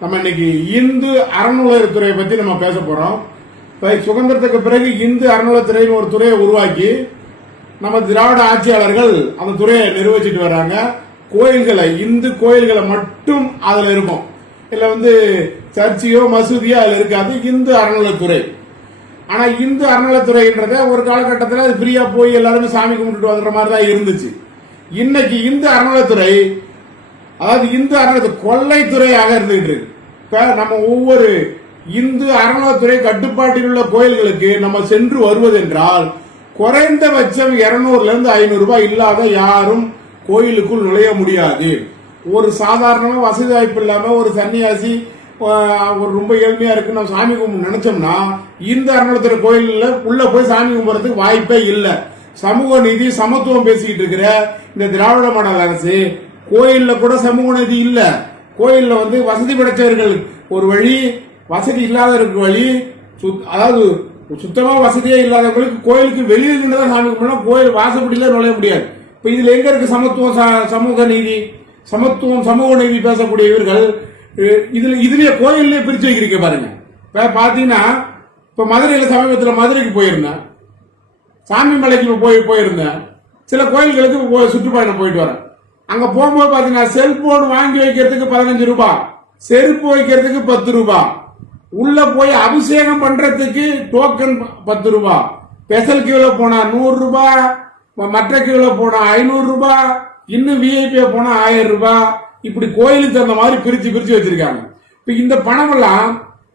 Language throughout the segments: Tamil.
நம்ம இன்னைக்கு இந்து அறநிலையத்துறையை பத்தி நம்ம பேச போறோம். சுதந்திரத்துக்கு பிறகு இந்து அறநிலையத்துறைன்னு ஒரு துறையை உருவாக்கி நம்ம திராவிட ஆட்சியாளர்கள் அந்த துறையை நிர்வகிச்சுட்டு வர்றாங்க. கோயில்களை, இந்து கோயில்களை மட்டும் அதுல இருக்கும். இல்ல சர்ச்சையோ மசூதியோ அதுல இருக்காது. இந்து அறநிலையத்துறை. ஆனா இந்து அறநிலையத்துறைன்றத ஒரு காலகட்டத்தில் அது ஃப்ரீயா போய் எல்லாருமே சாமி கும்பிட்டு வந்துற மாதிரி தான் இருந்துச்சு. இன்னைக்கு இந்து அறநிலையத்துறை, அதாவது இந்து அறநிலையத்துறை கொள்ளைத்துறையாக இருந்துகிட்டு இருக்கு. இப்ப நம்ம ஒவ்வொரு இந்து அறநிலையத்துறை கட்டுப்பாட்டில் உள்ள கோயில்களுக்கு நம்ம சென்று வருவதென்றால் குறைந்தபட்சம் 200 இருந்து 500 ரூபாய் இல்லாத யாரும் கோயிலுக்குள் நுழைய முடியாது. ஒரு சாதாரணமா வசதி வாய்ப்பு இல்லாம ஒரு சன்னியாசி ஒரு ரொம்ப ஏழ்மையா இருக்கு நம்ம சாமி கும்பிட நினைச்சோம்னா இந்த அறநிலையத்துறை கோயில்ல உள்ள போய் சாமி கும்பிடுறதுக்கு வாய்ப்பே இல்லை. சமூக நீதி சமத்துவம் பேசிக்கிட்டு இருக்கிற இந்த திராவிட மாடல் அரசு கோயில்ல கூட சமூக நீதி இல்ல. கோயில்ல வசதி படைத்தவர்கள் ஒரு வழி, வசதி இல்லாதவருக்கு வழி. அதாவது சுத்தமா வசதியே இல்லாதவங்களுக்கு கோயிலுக்கு வெளியில் தான் சாமி கும்பிடணும், கோயில் வாசப்படியில நுழைய முடியாது. இப்ப இதுல எங்க இருக்கு சமத்துவம், சமூக நீதி, சமத்துவம், சமூக நீதி பேசக்கூடிய இவர்கள் இதுலயே கோயிலே பிரிச்சு வைக்கிறீங்க பாருங்க. இப்ப பாத்தீங்கன்னா இப்ப மதுரையில சமீபத்தில் மதுரைக்கு போயிருந்தேன், சாமி மலைக்கு போயிருந்தேன். சில கோயில்களுக்கு சுற்றுப்பயணம் போயிட்டு வரேன். அங்க போகும்போது பாத்தீங்கன்னா செல்போன் வாங்கி வைக்கிறதுக்கு 15 ரூபாய், செருப்பு வைக்கிறதுக்கு 10 ரூபாய், உள்ள போய் அபிஷேகம் பண்றதுக்கு டோக்கன் 10 ரூபாய், ஸ்பெஷல் கியூல போனா 100 ரூபாய், மற்ற கியூல போனா 500 ரூபாய், இன்னும் விஐபி போனா 1000 ரூபாய். இப்படி கோயிலுக்கு தகுந்த மாதிரி பிரிச்சு வச்சிருக்காங்க. இப்ப இந்த பணம் எல்லாம்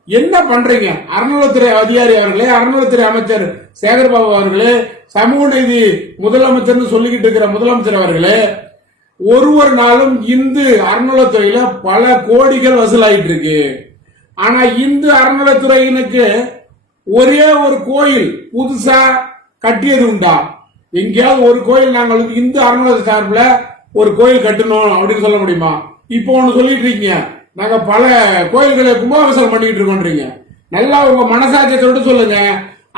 என்ன பண்றீங்க? அறநிலையத்துறை அதிகாரி அவர்களே, அறநிலையத்துறை அமைச்சர் சேகர்பாபு அவர்களே, சமூக நீதி முதலமைச்சர் சொல்லிக்கிட்டு இருக்கிற முதலமைச்சர் அவர்களே, ஒரு நாளும் இந்து அறநிலையத்துறையில பல கோடிகள் வசூலாயிட்டு இருக்கு. ஆனா இந்து அறநிலையத்துறையினுக்கு ஒரே ஒரு கோயில் புதுசா கட்டியது உண்டா? எங்கேயாவது ஒரு கோயில் நாங்கள் இந்து அறநிலையத்துறை சார்பில் ஒரு கோயில் கட்டணும் அப்படின்னு சொல்ல முடியுமா? இப்போ ஒண்ணு சொல்லிட்டு இருக்கீங்க, நாங்க பல கோயில்களை கும்பாபிஷேகம் பண்ணிட்டு இருக்கோன்றீங்க. நல்லா உங்க மனசாட்சியத்தோடு சொல்லுங்க,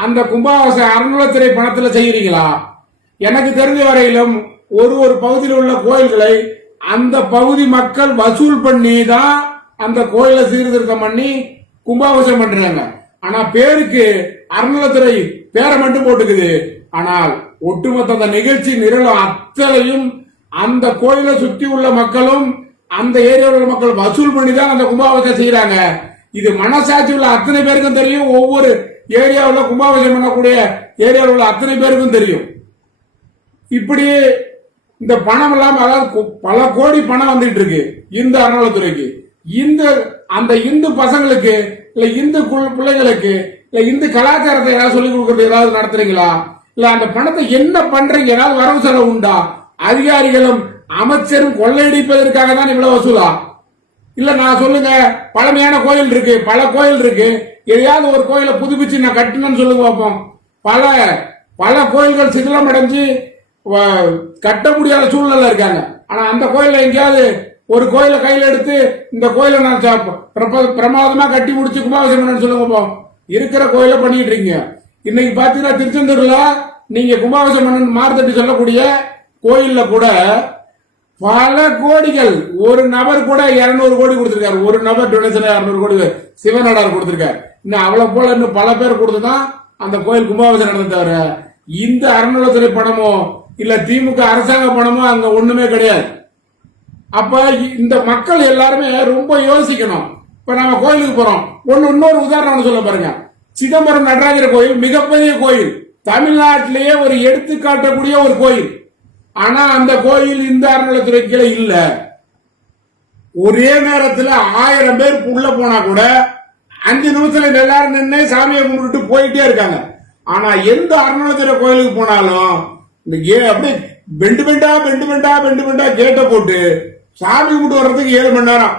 அந்த கும்பாபிஷேகம் அறநிலையத்துறை பணத்துல செய்யறீங்களா? எனக்கு தெரிஞ்ச வரையிலும் ஒரு பகுதியில் உள்ள கோயில்களை அந்த பகுதி மக்கள் வசூல் பண்ணி தான் அந்த கோயிலை சீர்திருத்தம் பண்ணி கும்பாபிஷேகம் பண்றாங்க. ஆனா பேருக்கு அறநிலையத்துறை பேரை மட்டும் போட்டுக்குது. ஆனால் ஒட்டுமொத்த அந்த நிகழ்ச்சி நிரலும் அத்தனையும் அந்த கோயிலை சுற்றி உள்ள மக்களும் அந்த ஏரியாவில் உள்ள மக்கள் வசூல் பண்ணி தான் அந்த கும்பாபிஷேகம் செய்யறாங்க. இது மனசாட்சி உள்ள அத்தனை பேருக்கும் தெரியும். ஒவ்வொரு ஏரியாவில் கும்பாபிஷேகம் பண்ணக்கூடிய ஏரியாவில் உள்ள அத்தனை பேருக்கும் தெரியும். இப்படி இந்த பணம் எல்லாம், அதாவது பல கோடி பணம் வந்துட்டு இருக்கு இந்து அறநிலையத்துறைக்கு. அந்த இந்து பசங்களுக்கு இல்ல இந்து பிள்ளைங்களுக்கு இல்ல இந்து கலாச்சாரத்தை ஏதாவது சொல்லிக் கொடுக்கறது ஏதாவது நடத்துறீங்களா? இல்ல அந்த பணத்தை என்ன பண்றீங்க? ஏதாவது வரவு செலவு உண்டா? அதிகாரிகளும் அமைச்சரும் கொள்ளையடிப்பதற்காக தான் இவ்வளவு வசூலா? இல்ல நான் சொல்லுங்க, பழமையான கோயில் இருக்கு, பல கோயில் இருக்கு, எதையாவது ஒரு கோயிலை புதுப்பிச்சு நான் கட்டணும்னு சொல்லுங்க பார்ப்போம். பல கோயில்கள் சிதிலம் அடைஞ்சு கட்ட முடியாத சூழ்நிலை இருக்காங்க. ஆனா அந்த கோயில எங்கேயாவது ஒரு கோயிலை கையில எடுத்து இந்த கோயிலை நான் பிரமாதமா கட்டி முடிச்சு கும்பாபிஷேகம் சொல்லுங்க. இருக்கிற கோயில பண்ணிட்டு இருக்கீங்க. இன்னைக்கு பாத்தீங்கன்னா திருச்செந்தூர்ல நீங்க கும்பாபிஷேகம் மார்த்தட்டி சொல்லக்கூடிய கோயில்ல கூட பல கோடிகள், ஒரு நபர் கூட 200 கோடி கொடுத்திருக்காரு. ஒரு நபர் டொனேஷன் 200 கோடி சிவனடார் கொடுத்திருக்காரு. இன்னும் அவ்வளவு போல இன்னும் பல பேர் கொடுத்துதான் அந்த கோயில் கும்பாபிஷேகம் நடந்த தவிர இந்த அறநிலையத்துறை பணமோ இல்ல திமுக அரசாங்க பணமோ அங்க ஒண்ணுமே கிடையாது. அப்ப இந்த மக்கள் எல்லாருமே ரொம்ப யோசிக்கணும். இப்ப நம்ம கோயிலுக்கு போறோம், இன்னொரு உதாரணம் சொல்ல பாருங்க. சிதம்பரம் நடராஜர் கோயில் மிகப்பெரிய கோயில், தமிழ்நாட்டிலேயே ஒரு எடுத்துக்காட்டக்கூடிய ஒரு கோயில். ஆனா அந்த கோயில் இந்த அறநிலையத்துறை கீழே இல்ல. ஒரே நேரத்தில் 1000 பேர் உள்ள போனா கூட 5 நிமிஷத்துல எல்லாரும் நின்று சாமியை கும்பிட்டு போயிட்டே இருக்காங்க. ஆனா எந்த அறநிலையத்துறை கோயிலுக்கு போனாலும் இந்த அப்படியே பெண்டு பெண்டா கேட்டை போட்டு சாமி கும்பிட்டு வர்றதுக்கு 7 மணி நேரம்.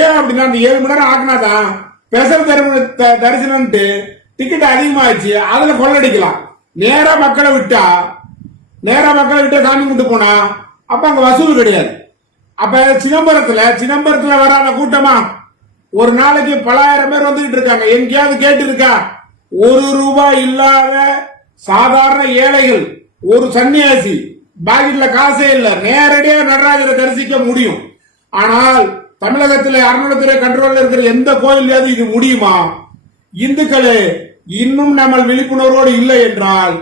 ஏன் அப்படின்னா அந்த 7 மணி நேரம் ஆக்கினாதான் ஸ்பெஷல் தரிசனம்ட்டு டிக்கெட் அதிகமாச்சு, அதுல கொள்ளடிக்கலாம். நேரா மக்களை விட்டா சாமி கும்பிட்டு போனா அப்ப அங்க வசூல் கிடையாது. அப்ப சிதம்பரத்துல வராத கூட்டமா ஒரு நாளைக்கு பலாயிரம் பேர் வந்துகிட்டு இருக்காங்க. எங்கேயாவது கேட்டு இருக்கா? 1 ரூபாய் இல்லாத சாதாரண ஏழைகள், ஒரு சன்னியாசி பாக்கெட்ல காசே இல்ல, நேரடியாக நடராஜரை தரிசிக்க முடியும். ஆனால் தமிழகத்தில் அறநிலைத்துறை கண்ட்ரோல்ல இருக்கிற எந்த கோயிலையாவது இது முடியுமா? இந்துக்களே, இன்னும் நம்ம விழிப்புணர்வோடு இல்லை என்றால்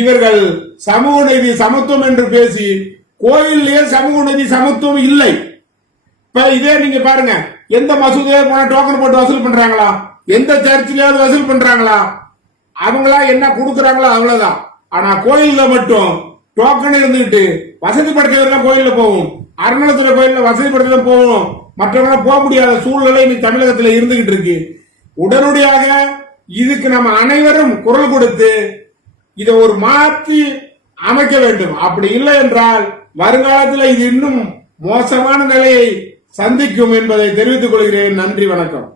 இவர்கள் சமூக நீதி சமத்துவம் என்று பேசி கோயிலே சமூக நீதி சமத்துவம் இல்லை. இப்ப இதே நீங்க பாருங்க, எந்த மசூதியே போன டோக்கன் போட்டு வசூல் பண்றாங்களா? எந்த சர்ச்சிலாவது வசூல் பண்றாங்களா? அவங்களா என்ன கொடுக்கறாங்களோ அவ்வளவுதான். ஆனா கோயில்ல மட்டும் டோக்கன் இருந்துகிட்டு வசதி படுத்தவர்கள் கோயில்ல போகும், அறநிலைத்துறை கோயில்ல வசதி படுத்ததான் போகும், மற்றவங்க போக முடியாத சூழ்நிலை இன்னைக்கு தமிழகத்தில் இருந்துகிட்டு இருக்கு. உடனடியாக இதுக்கு நம்ம அனைவரும் குரல் கொடுத்து இதை ஒரு மாற்றி அமைக்க வேண்டும். அப்படி இல்லை என்றால் வருங்காலத்தில் இது இன்னும் மோசமான நிலையை சந்திக்கும் என்பதை தெரிவித்துக் கொள்கிறேன். நன்றி, வணக்கம்.